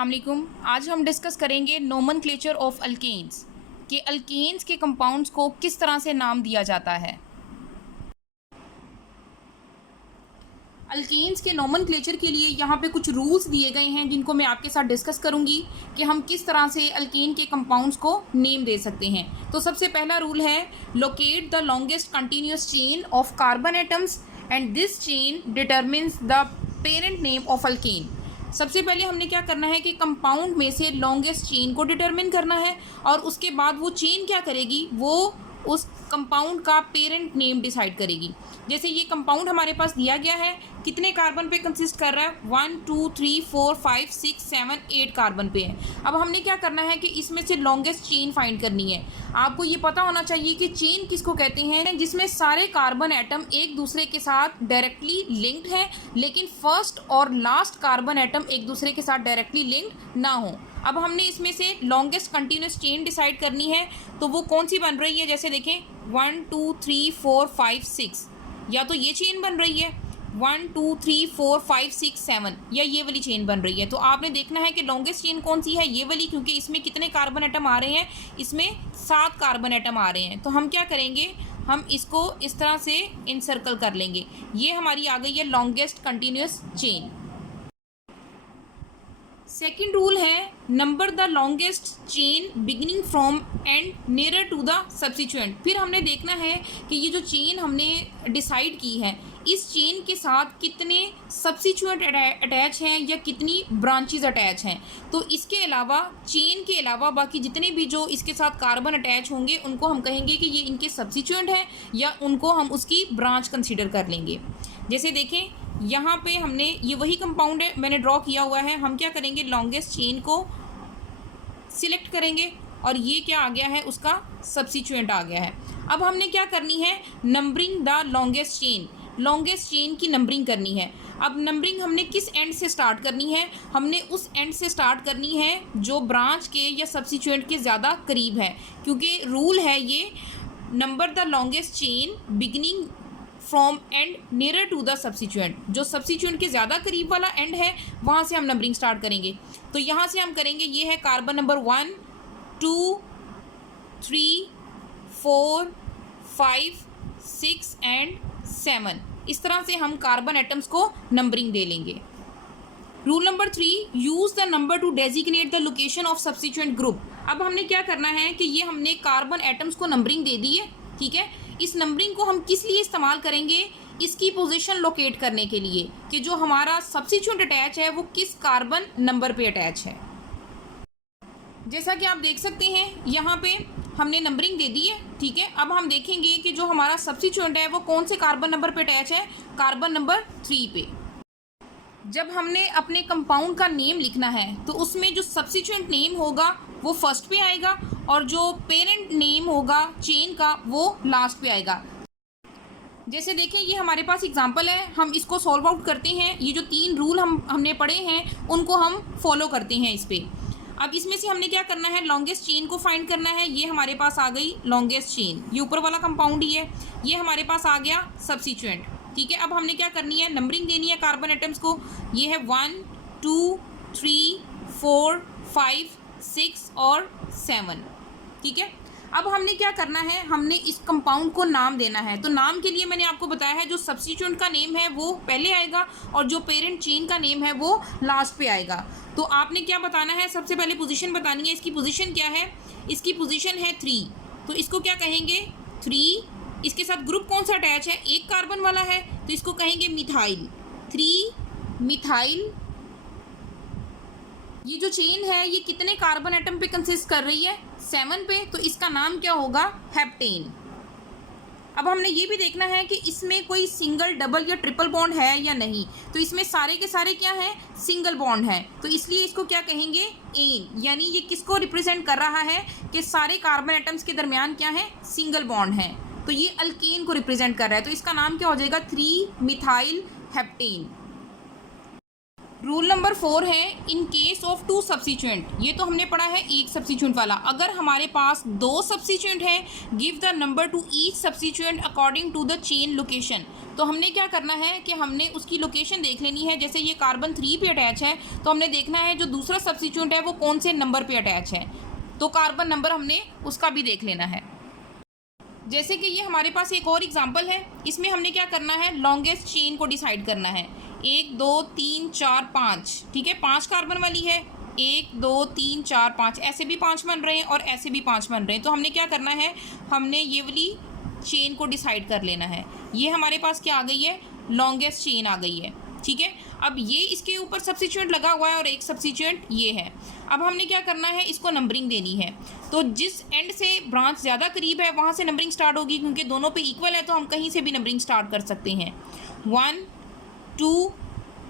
अस्सलाम वालेकुम। आज हम डिस्कस करेंगे नोमेनक्लेचर ऑफ अल्केन्स कि अल्केन्स के कंपाउंड्स को किस तरह से नाम दिया जाता है। अल्केन्स के नोमेनक्लेचर के लिए यहाँ पे कुछ रूल्स दिए गए हैं जिनको मैं आपके साथ डिस्कस करूँगी कि हम किस तरह से अल्केन के कंपाउंड्स को नेम दे सकते हैं। तो सबसे पहला रूल है locate the longest continuous chain of carbon atoms and this chain determines the parent name of alkane. सबसे पहले हमने क्या करना है कि कंपाउंड में से लॉन्गेस्ट चेन को डिटरमिन करना है और उसके बाद वो चेन क्या करेगी, वो उस कंपाउंड का पेरेंट नेम डिसाइड करेगी। जैसे ये कंपाउंड हमारे पास दिया गया है, कितने कार्बन पे कंसिस्ट कर रहा है, 1 2 3 4 5 6 7 8 कार्बन पे है। अब हमने क्या करना है कि इसमें से लॉन्गेस्ट चेन फाइंड करनी है। आपको ये पता होना चाहिए कि चेन किसको कहते हैं, जिसमें सारे कार्बन एटम एक दूसरे के साथ डायरेक्टली लिंक्ड हैं लेकिन फर्स्ट और लास्ट कार्बन एटम एक दूसरे के साथ डायरेक्टली लिंक्ड ना हो। अब हमने इसमें से लॉन्गेस्ट कंटिन्यूस चेन डिसाइड करनी है, तो वो कौन सी बन रही है। जैसे देखें 1 2 3 4 5 6, या तो ये चेन बन रही है 1 2 3 4 5 6 7, या ये वाली चेन बन रही है। तो आपने देखना है कि लॉन्गेस्ट चेन कौन सी है, ये वाली, क्योंकि इसमें कितने कार्बन एटम आ रहे हैं, इसमें 7 कार्बन एटम आ रहे हैं। तो हम क्या करेंगे, हम इसको इस तरह से इनसर्कल कर लेंगे। ये हमारी आ गई है longest continuous chain. Second rule है number the longest chain beginning from end nearer to the substituent. फिर हमने देखना है कि ये जो चेन हमने डिसाइड की है, इस चेन के साथ कितने सब्सिट्यूएंट अटैच हैं या कितनी ब्रांचेस अटैच हैं। तो इसके अलावा चेन के अलावा बाकी जितने भी जो इसके साथ कार्बन अटैच होंगे उनको हम कहेंगे कि ये इनके सब्सिट्यूएंट हैं या उनको हम उसकी ब्रांच कंसीडर कर लेंगे। जैसे देखें यहाँ पे हमने ये वही कंपाउंड है, मैंने ड्रॉ किया हुआ है। हम क्या करेंगे, लॉन्गेस्ट चेन को सिलेक्ट करेंगे और ये क्या आ गया है, उसका सब्सिट्यूएंट आ गया है। अब हमने क्या करनी है, numbering the longest chain, longest chain की नंबरिंग करनी है। अब नंबरिंग हमने किस एंड से स्टार्ट करनी है, हमने उस एंड से स्टार्ट करनी है जो ब्रांच के या सब्सिट्यूएंट के ज़्यादा करीब है, क्योंकि रूल है ये number the longest chain beginning from end nearer to the substituent. जो सब्सिट्यूएंट के ज़्यादा करीब वाला एंड है वहाँ से हम नंबरिंग स्टार्ट करेंगे। तो यहाँ से हम करेंगे, ये है कार्बन नंबर 1 2 3 4 5 6 एंड 7। इस तरह से हम कार्बन एटम्स को नंबरिंग दे लेंगे। Rule number 3, use the number to designate the location of substituent group. अब हमने क्या करना है कि ये हमने कार्बन एटम्स को नंबरिंग दे दी है, ठीक है। इस नंबरिंग को हम किस लिए इस्तेमाल करेंगे, इसकी पोजीशन लोकेट करने के लिए कि जो हमारा सब्सिट्यूएंट अटैच है वो किस कार्बन नंबर पे अटैच है। जैसा कि आप देख सकते हैं यहाँ पे हमने नंबरिंग दे दी है, ठीक है। अब हम देखेंगे कि जो हमारा सब्सिट्यूएंट है वो कौन से कार्बन नंबर पे अटैच है, कार्बन नंबर 3 पे। जब हमने अपने कंपाउंड का नेम लिखना है तो उसमें जो सब्सिट्यूएंट नेम होगा वो फर्स्ट पे आएगा और जो पेरेंट नेम होगा चेन का वो लास्ट पे आएगा। जैसे देखें ये हमारे पास एग्जांपल है, हम इसको सॉल्व आउट करते हैं। ये जो 3 रूल हमने पढ़े हैं उनको हम फॉलो करते हैं इस पर। अब इसमें से हमने क्या करना है, लॉन्गेस्ट चेन को फाइंड करना है। ये हमारे पास आ गई लॉन्गेस्ट चेन, ये ऊपर वाला कंपाउंड ही है, ये हमारे पास आ गया सब्सिट्यूएंट, ठीक है। अब हमने क्या करनी है, नंबरिंग देनी है कार्बन एटम्स को। ये है 1 2 3 4 5 6 और 7, ठीक है। अब हमने क्या करना है, हमने इस कंपाउंड को नाम देना है। तो नाम के लिए मैंने आपको बताया है जो सब्स्टिट्यूएंट का नेम है वो पहले आएगा और जो पेरेंट चेन का नेम है वो लास्ट पे आएगा। तो आपने क्या बताना है, सबसे पहले पोजीशन बतानी है। इसकी पोजीशन क्या है, इसकी पोजीशन है 3, तो इसको क्या कहेंगे 3। इसके साथ ग्रुप कौन सा अटैच है, एक कार्बन वाला है, तो इसको कहेंगे मिथाइल, 3 मिथाइल। ये जो चेन है ये कितने कार्बन एटम पे कंसिस्ट कर रही है, 7 पे, तो इसका नाम क्या होगा, हेप्टेन। अब हमने ये भी देखना है कि इसमें कोई सिंगल डबल या ट्रिपल बॉन्ड है या नहीं। तो इसमें सारे के सारे क्या हैं, सिंगल बॉन्ड है, तो इसलिए इसको क्या कहेंगे, एन। यानी ये किसको रिप्रेजेंट कर रहा है कि सारे कार्बन एटम्स के दरमियान क्या है, सिंगल बॉन्ड है, तो ये अल्केन को रिप्रेजेंट कर रहा है। तो इसका नाम क्या हो जाएगा, 3 मिथाइल हेप्टेन। रूल नंबर 4 है in case of two substituent. ये तो हमने पढ़ा है एक सब्सिट्यूएंट वाला। अगर हमारे पास दो सब्सिट्यूएंट है, give the number to each substituent according to the chain location. तो हमने क्या करना है कि हमने उसकी लोकेशन देख लेनी है। जैसे ये कार्बन 3 पे अटैच है तो हमने देखना है जो दूसरा सब्सिट्यूएंट है वो कौन से नंबर पे अटैच है, तो कार्बन नंबर हमने उसका भी देख लेना है। जैसे कि ये हमारे पास एक और एग्जांपल है, इसमें हमने क्या करना है, लॉन्गेस्ट चेन को डिसाइड करना है। 1 2 3 4 5, ठीक है, 5 कार्बन वाली है। 1 2 3 4 5, ऐसे भी 5 बन रहे हैं और ऐसे भी 5 बन रहे हैं। तो हमने क्या करना है, हमने ये वाली चेन को डिसाइड कर लेना है। ये हमारे पास क्या आ गई है, लॉन्गेस्ट चेन आ गई है, ठीक है। अब ये इसके ऊपर सब्सिट्यूएंट लगा हुआ है और एक सब्सिट्यूएंट ये है। अब हमने क्या करना है, इसको नंबरिंग देनी है। तो जिस एंड से ब्रांच ज़्यादा करीब है वहाँ से नंबरिंग स्टार्ट होगी, क्योंकि दोनों पे इक्वल है तो हम कहीं से भी नंबरिंग स्टार्ट कर सकते हैं। 1 2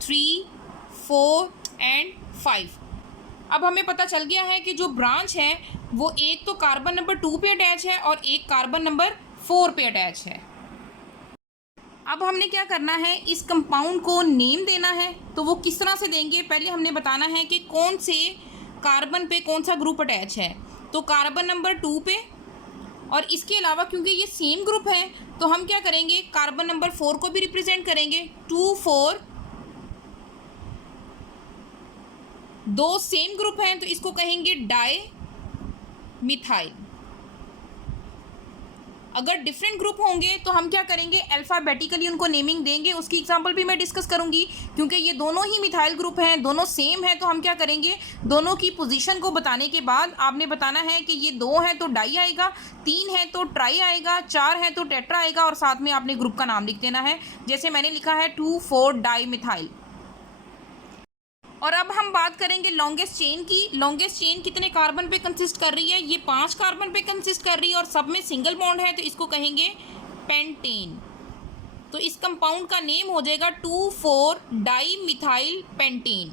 3 4 एंड 5। अब हमें पता चल गया है कि जो ब्रांच है वो एक तो कार्बन नंबर 2 पे अटैच है और एक कार्बन नंबर 4 पे अटैच है। अब हमने क्या करना है, इस कंपाउंड को नेम देना है। तो वो किस तरह से देंगे, पहले हमने बताना है कि कौन से कार्बन पे कौन सा ग्रुप अटैच है। तो कार्बन नंबर 2 पे, और इसके अलावा क्योंकि ये सेम ग्रुप है तो हम क्या करेंगे, कार्बन नंबर 4 को भी रिप्रेजेंट करेंगे। 2 4, दो सेम ग्रुप हैं तो इसको कहेंगे डाई मिथाइल। अगर डिफरेंट ग्रुप होंगे तो हम क्या करेंगे, अल्फ़ाबेटिकली उनको नेमिंग देंगे। उसकी एग्जांपल भी मैं डिस्कस करूंगी, क्योंकि ये दोनों ही मिथाइल ग्रुप हैं, दोनों सेम हैं। तो हम क्या करेंगे, दोनों की पोजीशन को बताने के बाद आपने बताना है कि ये 2 हैं तो डाई आएगा, 3 है तो ट्राई आएगा, 4 है तो टेट्रा आएगा, और साथ में आपने ग्रुप का नाम लिख देना है। जैसे मैंने लिखा है 2 4 डाई मिथाइल। और अब हम बात करेंगे लॉन्गेस्ट चेन की। लॉन्गेस्ट चेन कितने कार्बन पे कंसिस्ट कर रही है, ये 5 कार्बन पे कंसिस्ट कर रही है और सब में सिंगल बॉन्ड है, तो इसको कहेंगे पेंटेन। तो इस कंपाउंड का नेम हो जाएगा 2 4 di methyl pentane.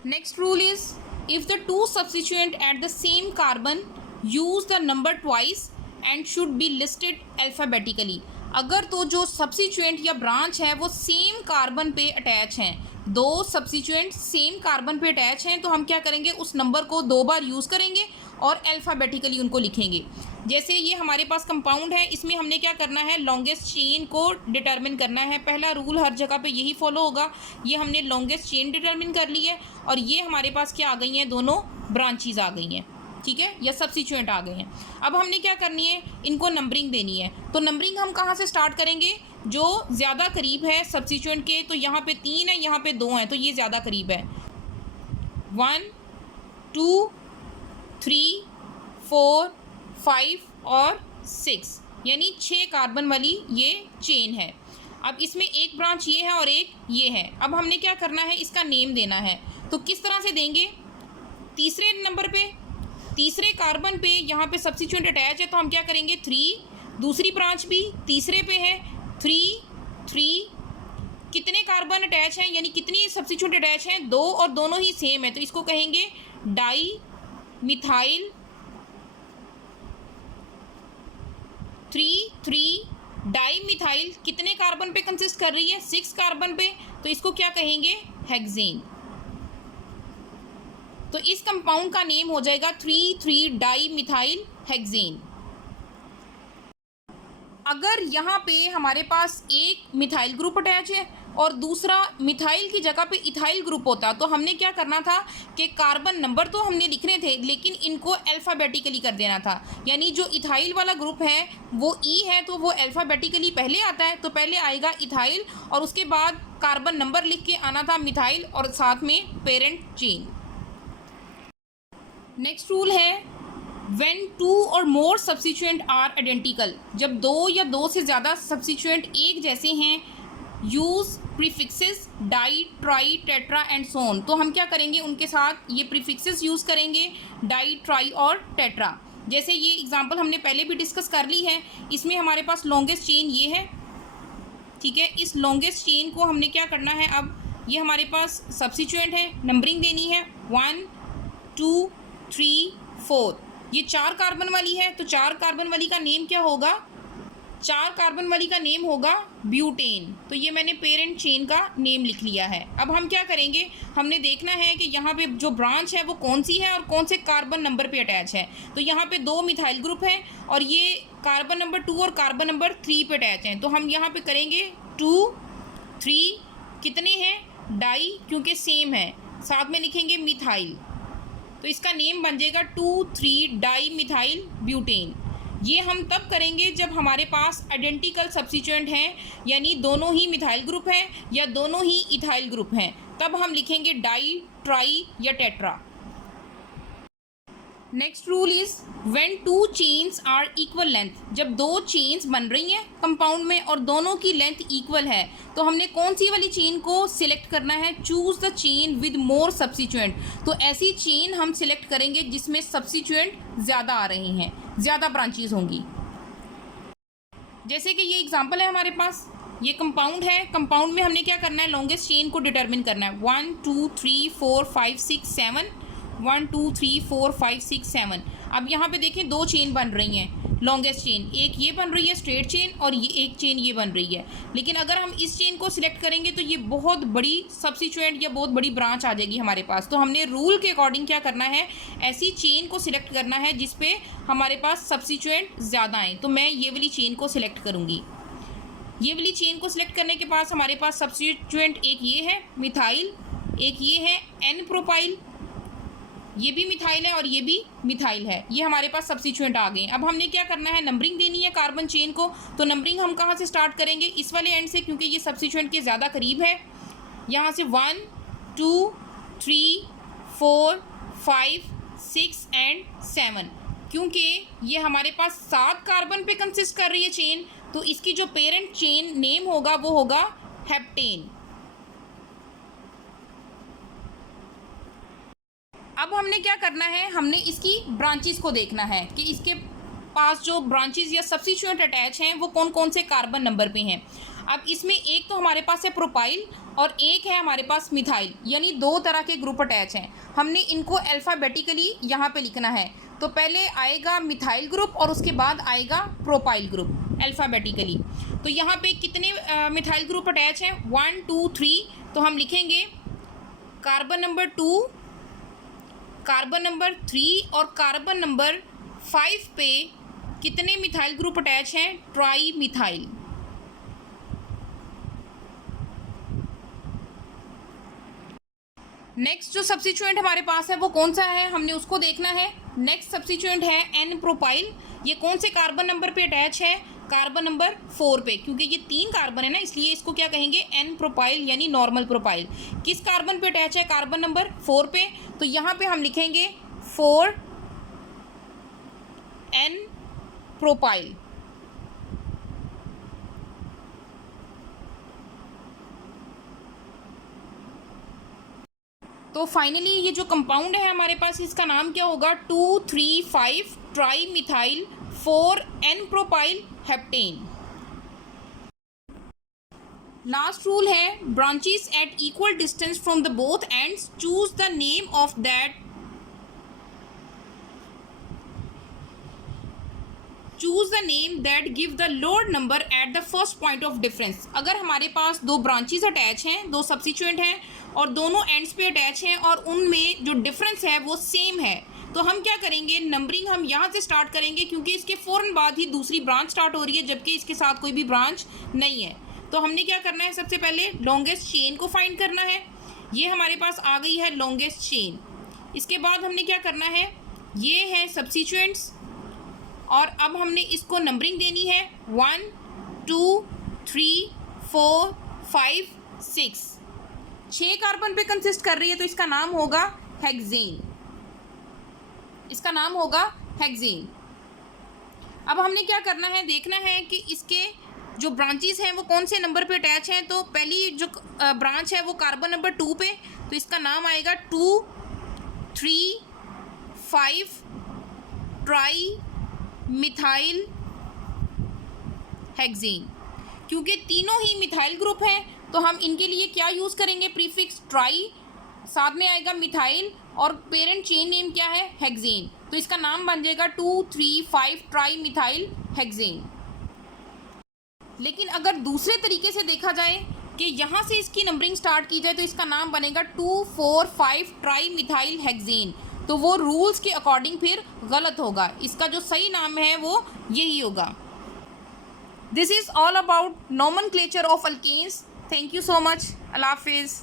Next rule is if the two substituent at the same carbon use the number twice and should be listed alphabetically. अगर तो जो सब्स्टिट्यूएंट या ब्रांच है वो सेम कार्बन पे अटैच हैं, दो सब्स्टिट्यूएंट सेम कार्बन पे अटैच हैं, तो हम क्या करेंगे, उस नंबर को 2 बार यूज़ करेंगे और अल्फ़ाबेटिकली उनको लिखेंगे। जैसे ये हमारे पास कंपाउंड है, इसमें हमने क्या करना है, लॉन्गेस्ट चेन को डिटरमिन करना है। पहला रूल हर जगह पे यही फॉलो होगा। ये हमने लॉन्गेस्ट चेन डिटरमिन कर ली है और ये हमारे पास क्या आ गई हैं, दोनों ब्रांचेज आ गई हैं, ठीक है, या सब्स्टिट्यूएंट आ गए हैं। अब हमने क्या करनी है, इनको नंबरिंग देनी है। तो नंबरिंग हम कहाँ से स्टार्ट करेंगे, जो ज़्यादा करीब है सब्स्टिट्यूएंट के। तो यहाँ पे 3 है, यहाँ पे 2 हैं, तो ये ज़्यादा करीब है। 1 2 3 4 5 और 6, यानी 6 कार्बन वाली ये चेन है। अब इसमें एक ब्रांच ये है और एक ये है। अब हमने क्या करना है, इसका नेम देना है। तो किस तरह से देंगे, तीसरे नंबर पे, तीसरे कार्बन पे यहाँ पे सब्स्टिट्यूएंट अटैच है तो हम क्या करेंगे 3, दूसरी ब्रांच भी तीसरे पे है 3 3, कितने कार्बन अटैच हैं, यानी कितनी सब्स्टिट्यूएंट अटैच हैं, 2, और दोनों ही सेम है, तो इसको कहेंगे डाई मिथाइल 3 3 डाई मिथाइल। कितने कार्बन पे कंसिस्ट कर रही है, 6 कार्बन पे, तो इसको क्या कहेंगे, हेक्सेन। तो इस कंपाउंड का नेम हो जाएगा 3 3 डाई मिथाइल हेक्सेन। अगर यहाँ पे हमारे पास एक मिथाइल ग्रुप अटैच है और दूसरा मिथाइल की जगह पे इथाइल ग्रुप होता, तो हमने क्या करना था कि कार्बन नंबर तो हमने लिखने थे लेकिन इनको अल्फ़ाबेटिकली कर देना था। यानी जो इथाइल वाला ग्रुप है वो ई है तो वो अल्फ़ाबेटिकली पहले आता है, तो पहले आएगा इथाइल और उसके बाद कार्बन नंबर लिख के आना था मिथाइल और साथ में पेरेंट चेन। नेक्स्ट रूल है व्हेन 2 और मोर सब्स्टिट्यूएंट आर आइडेंटिकल। जब 2 या 2 से ज़्यादा सब्स्टिट्यूएंट एक जैसे हैं, use prefixes di tri tetra and so on. तो हम क्या करेंगे, उनके साथ ये प्रीफिक्सेस यूज़ करेंगे, डाई ट्राई और टेट्रा। जैसे ये एग्जांपल हमने पहले भी डिस्कस कर ली है। इसमें हमारे पास लॉन्गेस्ट चेन ये है, ठीक है। इस लॉन्गेस्ट चेन को हमने क्या करना है, अब ये हमारे पास सब्स्टिट्यूएंट है, नंबरिंग देनी है 1 2 3 4। ये 4 कार्बन वाली है तो 4 कार्बन वाली का नेम क्या होगा, 4 कार्बन वाली का नेम होगा ब्यूटेन। तो ये मैंने पेरेंट चेन का नेम लिख लिया है। अब हम क्या करेंगे, हमने देखना है कि यहाँ पे जो ब्रांच है वो कौन सी है और कौन से कार्बन नंबर पे अटैच है। तो यहाँ पे 2 मिथाइल ग्रुप हैं और ये कार्बन नंबर 2 और कार्बन नंबर 3 पे अटैच हैं। तो हम यहाँ पे करेंगे 2 3, कितने हैं, डाई, क्योंकि सेम है, साथ में लिखेंगे मिथाइल। तो इसका नेम बन जाएगा 2,3 डाई मिथाइल ब्यूटेन। ये हम तब करेंगे जब हमारे पास आइडेंटिकल सब्स्टिट्यूएंट हैं, यानी दोनों ही मिथाइल ग्रुप हैं या दोनों ही इथाइल ग्रुप हैं, तब हम लिखेंगे डाई, ट्राई या tetra. Next rule is when 2 chains are equal length, जब 2 चेन्स बन रही हैं कंपाउंड में और दोनों की लेंथ इक्वल है, तो हमने कौन सी वाली चेन को सिलेक्ट करना है, choose the chain with more substituent. तो ऐसी चेन हम सिलेक्ट करेंगे जिसमें सब्स्टिट्यूएंट ज़्यादा आ रहे हैं, ज़्यादा ब्रांचेज होंगी। जैसे कि ये एग्जांपल है हमारे पास, ये कंपाउंड है, कंपाउंड में हमने क्या करना है, लॉन्गेस्ट चेन को डिटरमिन करना है। 1 2 3 4 5 6 7, 1 2 3 4 5 6 7। अब यहाँ पे देखें 2 चेन बन रही हैं, लॉन्गेस्ट चेन, एक ये बन रही है स्ट्रेट चेन और ये एक चेन ये बन रही है। लेकिन अगर हम इस चेन को सिलेक्ट करेंगे तो ये बहुत बड़ी सब्स्टिट्यूएंट या बहुत बड़ी ब्रांच आ जाएगी हमारे पास। तो हमने रूल के अकॉर्डिंग क्या करना है, ऐसी चेन को सिलेक्ट करना है जिसपे हमारे पास सब्स्टिट्यूएंट ज़्यादा आएँ। तो मैं ये वाली चेन को सिलेक्ट करूँगी। ये वाली चेन को सिलेक्ट करने के पास हमारे पास सब्स्टिट्यूएंट एक ये है मिथाइल, एक ये है एन प्रोपाइल, ये भी मिथाइल है और ये भी मिथाइल है। ये हमारे पास सब्स्टिट्यूएंट आ गए। अब हमने क्या करना है, नंबरिंग देनी है कार्बन चेन को। तो नंबरिंग हम कहाँ से स्टार्ट करेंगे, इस वाले एंड से, क्योंकि ये सब्स्टिट्यूएंट के ज़्यादा करीब है। यहाँ से 1 2 3 4 5 6 एंड 7, क्योंकि ये हमारे पास 7 कार्बन पे कंसिस्ट कर रही है चेन, तो इसकी जो पेरेंट चेन नेम होगा वो होगा हेप्टेन। अब हमने क्या करना है, हमने इसकी ब्रांचेस को देखना है कि इसके पास जो ब्रांचेस या सब्स्टिट्यूएंट अटैच हैं वो कौन कौन से कार्बन नंबर पे हैं। अब इसमें एक तो हमारे पास है प्रोपाइल और एक है हमारे पास मिथाइल, यानी 2 तरह के ग्रुप अटैच हैं। हमने इनको अल्फ़ाबेटिकली यहाँ पे लिखना है। तो पहले आएगा मिथाइल ग्रुप और उसके बाद आएगा प्रोपाइल ग्रुप अल्फ़ाबेटिकली। तो यहाँ पे कितने मिथाइल ग्रुप अटैच हैं, 1 2 3। तो हम लिखेंगे कार्बन नंबर 2, कार्बन नंबर 3 और कार्बन नंबर 5 पे कितने मिथाइल ग्रुप अटैच हैं, ट्राई मिथाइल। नेक्स्ट जो सब्स्टिट्यूएंट हमारे पास है वो कौन सा है, हमने उसको देखना है। नेक्स्ट सब्स्टिट्यूएंट है एन प्रोपाइल। ये कौन से कार्बन नंबर पे अटैच है, कार्बन नंबर 4 पे, क्योंकि ये 3 कार्बन है ना, इसलिए इसको क्या कहेंगे, एन प्रोपाइल यानी नॉर्मल प्रोपाइल। किस कार्बन पे अटैच है, कार्बन नंबर 4 पे। तो यहाँ पे हम लिखेंगे 4 एन प्रोपाइल। तो फाइनली ये जो कंपाउंड है हमारे पास, इसका नाम क्या होगा, 2 3 5 tri methyl 4 n propyl heptane. Last rule है branches at equal distance from the both ends, choose the name of that, choose the name that give the lower number at the first point of difference. अगर हमारे पास 2 branches attach हैं, 2 substituent हैं और दोनों ends पे attach हैं और उनमें जो डिफरेंस है वो सेम है, तो हम क्या करेंगे, नंबरिंग हम यहाँ से स्टार्ट करेंगे, क्योंकि इसके फ़ौरन बाद ही दूसरी ब्रांच स्टार्ट हो रही है, जबकि इसके साथ कोई भी ब्रांच नहीं है। तो हमने क्या करना है, सबसे पहले लॉन्गेस्ट चेन को फाइंड करना है। ये हमारे पास आ गई है लॉन्गेस्ट चेन। इसके बाद हमने क्या करना है, ये है सब्स्टिट्यूएंट्स और अब हमने इसको नंबरिंग देनी है 1 2 3 4 5 6। 6 कार्बन पे कंसिस्ट कर रही है, तो इसका नाम होगा हेक्सेन। इसका नाम होगा हेक्सेन। अब हमने क्या करना है, देखना है कि इसके जो ब्रांचेस हैं वो कौन से नंबर पे अटैच हैं। तो पहली जो ब्रांच है वो कार्बन नंबर 2 पे, तो इसका नाम आएगा 2 3 5 ट्राई मिथाइल हेक्सेन। क्योंकि तीनों ही मिथाइल ग्रुप हैं तो हम इनके लिए क्या यूज़ करेंगे, प्रीफिक्स ट्राई, साथ में आएगा मिथाइल और पेरेंट चेन नेम क्या है, हेक्सेन। तो इसका नाम बन जाएगा 2 3 5 ट्राई मिथाइल हेक्सेन। लेकिन अगर दूसरे तरीके से देखा जाए कि यहाँ से इसकी नंबरिंग स्टार्ट की जाए तो इसका नाम बनेगा 2,4,5 ट्राई मिथाइल हेक्सेन। तो वो रूल्स के अकॉर्डिंग फिर गलत होगा, इसका जो सही नाम है वो यही होगा। This is all about nomenclature of alkanes. Thank you so much. अल्लाह हाफिज़।